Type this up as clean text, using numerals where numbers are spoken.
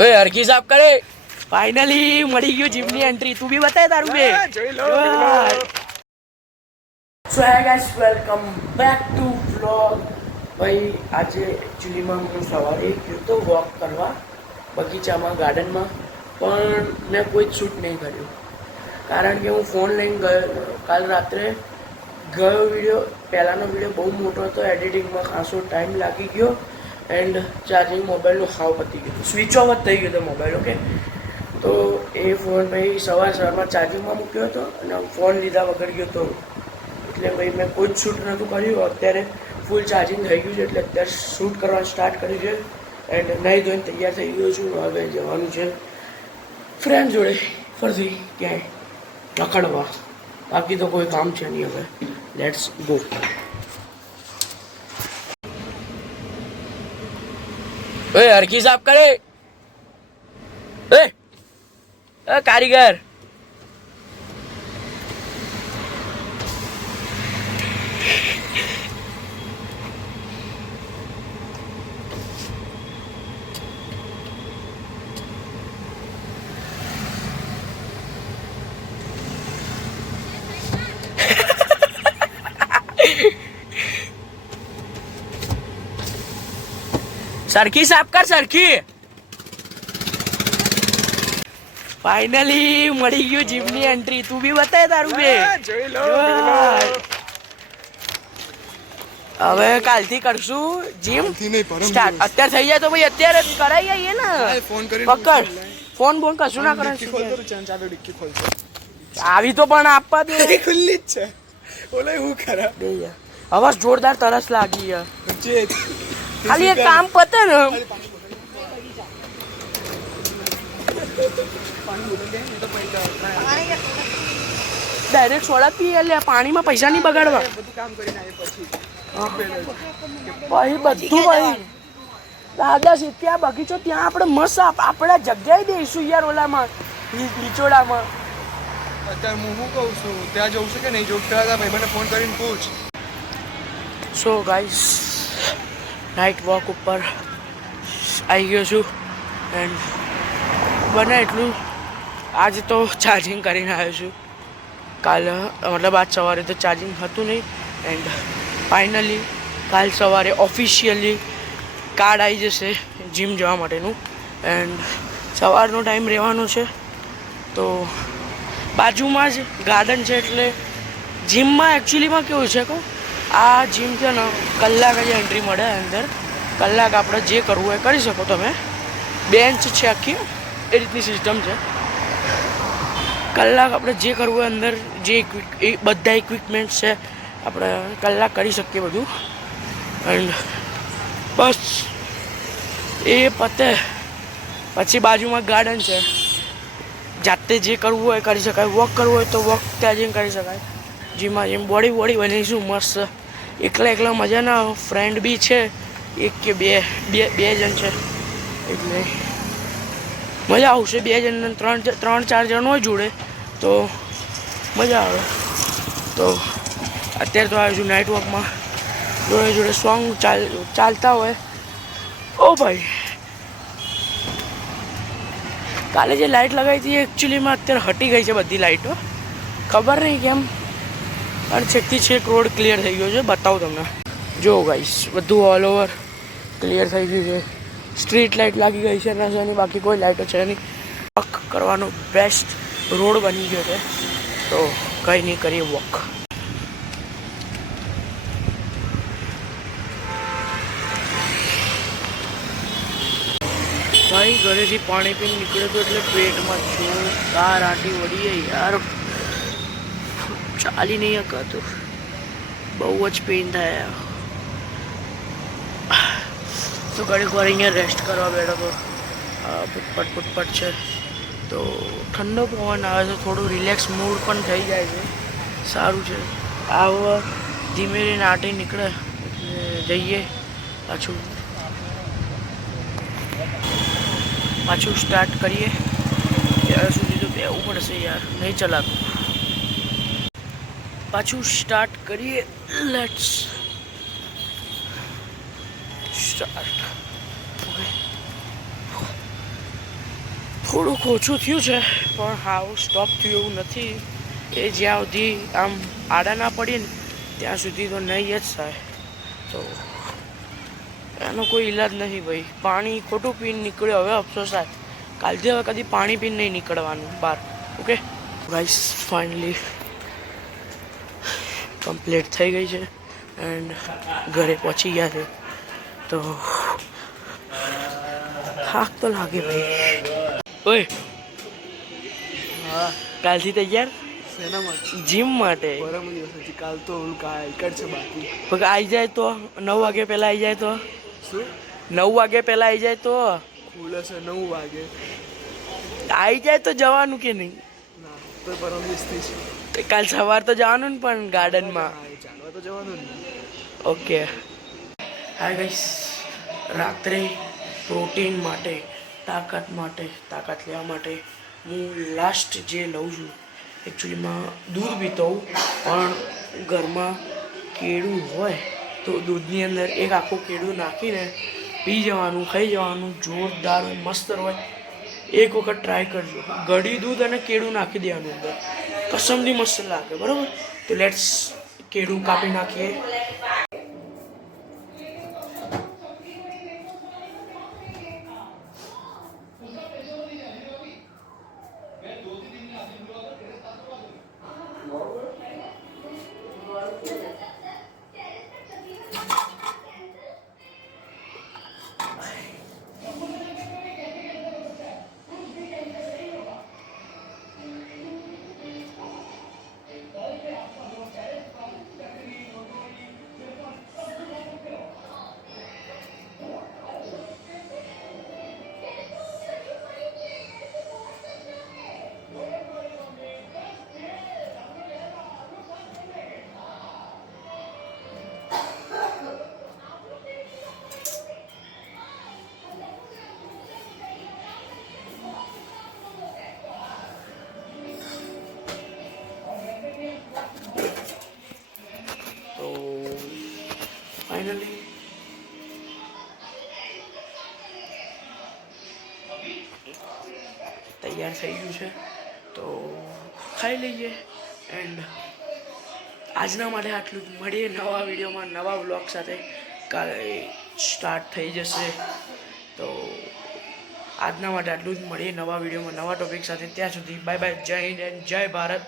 ઓય હરકી સાફ કરે. ફાઇનલી મળી ગયું જીમની એન્ટ્રી. તું બી બતાય તારું બે. જોઈ લો. So hey guys, welcome back to vlog. ભાઈ આજે એકચ્યુઅલીમાં હું સવારે ગયો તો વોક કરવા બગીચામાં, ગાર્ડનમાં, પણ મેં કોઈ જ શૂટ નહીં કર્યું કારણ કે હું ફોન લઈને ગયો. કાલ રાત્રે ગયો વિડીયો, પહેલાંનો વિડીયો બહુ મોટો હતો, એડિટિંગમાં ખાસો ટાઈમ લાગી ગયો એન્ડ ચાર્જિંગ મોબાઈલનું હાવ પતી ગયું, સ્વિચ ઓફ જ થઈ ગયો હતો મોબાઈલ. ઓકે, તો એ ફોન ભાઈ સવારમાં ચાર્જિંગમાં મૂક્યો હતો અને ફોન લીધા વગર ગયો હતો, એટલે ભાઈ મેં કોઈ જ શૂટ નહોતું કર્યું. અત્યારે ફૂલ ચાર્જિંગ થઈ ગયું છે એટલે અત્યારે શૂટ કરવાનું સ્ટાર્ટ કર્યું છે એન્ડ નહીં ધોઈને તૈયાર થઈ ગયો છું. હવે જવાનું છે ફ્રેન્ડ જોડે ફરથી ક્યાંય રખડવા, બાકી તો કોઈ કામ છે નહીં. હવે લેટ્સ ગો. ઓય હરકી સાફ કરે. એ કારીગર. સરખી સાફ કર, સરખી. ફાઇનલી મળી ગયું જીમની એન્ટ્રી. તું બી બતાય તારું બે. જોઈ લો. હવે કાલથી કરશું જીમ સ્ટાર્ટ. અત્યારે થઈ જાય તો ભાઈ અત્યારે કરાઈ જઈએ ને. પકડ ફોન બોન કશું ના કરે. આવી તો પણ આપવા દે. ખુલ્લી જ છે. ઓલે હું ખરા હવે જોરદાર તરસ લાગી છે. ખાલી એક કામ પતે ને. ડાયરેક્ટ સોડા પી એટલે પાણીમાં પૈસા નહીં બગાડવા. ભાઈ બધું ભાઈ દાદા છે ત્યાં બગીચો, ત્યાં આપણે મસ્ત આપણે જગ્યાએ દઈશું યાર. ઓલામાં લીચોડામાં અત્યારે હું શું કહું છું, ત્યાં જવું છે કે નહીં જવું? ભાઈ મને ફોન કરીને પૂછ. સો ગાઈસ, નાઇટ વોક ઉપર આવી ગયો છું એન્ડ બને એટલું આજે તો ચાર્જિંગ કરીને આવ્યો છું. કાલે મતલબ આજ સવારે તો ચાર્જિંગ હતું નહીં એન્ડ ફાઇનલી કાલ સવારે ઓફિશિયલી કાર્ડ આવી જશે જીમ જવા માટેનું એન્ડ સવારનો ટાઈમ રહેવાનો છે. તો બાજુમાં જ ગાર્ડન છે એટલે જીમમાં એકચ્યુઅલીમાં કેવું છે કહું, આ જીમ છે ને કલાક જ એન્ટ્રી મળે અંદર. કલાક આપણે જે કરવું હોય કરી શકો તમે. બેન્ચ છે આખી, એ રીતની સિસ્ટમ છે. કલાક આપણે જે કરવું હોય અંદર, જે બધા ઇક્વિપમેન્ટ છે આપણે કલાક કરી શકીએ બધું. એન્ડ બસ એ પતે પછી બાજુમાં ગાર્ડન છે, જાતે જે કરવું હોય કરી શકાય. વોક કરવું હોય તો વોક ત્યાં જઈને કરી શકાય. જેમ બોડી બનાવીશું મસ્ત. એકલા મજા ના આવે. ફ્રેન્ડ બી છે એક કે બે જણ છે એટલે મજા આવશે. 2 જણ 3-4 જણ હોય જોડે તો મજા આવે. તો અત્યારે તો આવ્યો છું નાઇટ વોકમાં. જોડે સોંગ ચાલતા હોય. ઓ ભાઈ કાલે જે લાઇટ લગાવી હતી એકચ્યુઅલીમાં અત્યારે હટી ગઈ છે બધી લાઇટો. ખબર નહીં કેમ, અને છેકથી છેક રોડ ક્લિયર થઈ ગયો છે. બતાવું તમને. જો ગાઈસ બધું ઓલ ઓવર ક્લિયર થઈ ગયું છે. સ્ટ્રીટ લાઇટ લાગી ગઈ છે ને, બાકી કોઈ લાઇટો છે નહીં. વોક કરવાનો બેસ્ટ રોડ બની ગયો છે. તો કંઈ નહીં, કરીએ વોક. ભાઈ ઘરેથી પાણી પીને નીકળ્યો હતો એટલે પેટમાં જોરદાર આંટી વળી યાર. ચાલી નહીં શકાતું, બહુ જ પેઇન થાય. તો ઘડીક વાર અહીંયા રેસ્ટ કરવા બેઠો હતો. પુટપટ છે તો ઠંડો પવન આવે છે, થોડું રિલેક્સ મૂડ પણ થઈ જાય છે. સારું છે. આવો ધીમે ધીમે આંટી નીકળે એટલે જઈએ પાછું સ્ટાર્ટ કરીએ. ત્યાં સુધી તો બેવું પડશે યાર, નહીં ચલાતું. પાછું સ્ટાર્ટ કરીએ. Let's start. ઓકે થોડુંક ઓછું થયું છે પણ હાવ સ્ટોપ થયું એવું નથી. એ જ્યાં સુધી આમ આડા ના પડીએ ને ત્યાં સુધી તો નહીં જ થાય. તો એનો કોઈ ઈલાજ નથી ભાઈ. પાણી ખોટું પીને નીકળ્યો, હવે અફસોસ થાય. કાલથી હવે કદી પાણી પીને નહીં નીકળવાનું બહાર. ઓકે ગાઈસ, ફાઇનલી કમ્પ્લીટ થઈ ગઈ છે એન્ડ ઘરે પહોંચી ગયા છે. તો થાક તો લાગે ભાઈ. ઓય હા, કાલથી તૈયાર શેના માટે? જીમ માટે. પરમ દિવસ હજી કાલ તો ઓલું કાલ છે બાકી. પગ આવી જાય તો 9 વાગે પહેલાં આવી જાય તો શું 9 વાગે પહેલાં આવી જાય તો ખુલે છે 9 વાગે? આવી જાય તો જવાનું કે નહીં? ના, તો પરમ દિવસથી છે. કાલ સવાર તો જવાનું ને પણ ગાર્ડનમાં. હા, એ ચાલવા તો જવાનું જ ને. ઓકે હાય ગાઈસ, રાત્રે પ્રોટીન માટે, તાકાત લેવા માટે હું લાસ્ટ જે લઉં છું એકચ્યુઅલીમાં દૂધ પીતો હોઉં, પણ ઘરમાં કેળું હોય તો દૂધની અંદર એક આખું કેળું નાખીને પી જવાનું, ખાઈ જવાનું. જોરદાર મસ્ત હોય. એક વખત ટ્રાય કરજો. ગળી દૂધ અને કેળું નાખી દેવાનું અંદર, કસમથી મસ્ત લાગે. બરાબર, તો લેટ્સ કેળું કાપી નાખીએ. ફાઇનલી તૈયાર થઈ ગયું છે, તો ખાઈ લઈએ. એન્ડ આજના માટે આટલું જ. મળીએ નવા વિડીયોમાં, નવા વ્લોગ સાથે. કાલે સ્ટાર્ટ થઈ જશે. તો આજના માટે આટલું જ. મળીએ નવા વિડીયોમાં, નવા ટોપિક સાથે. ત્યાં સુધી બાય બાય. જય હિન્દ એન્ડ જય ભારત.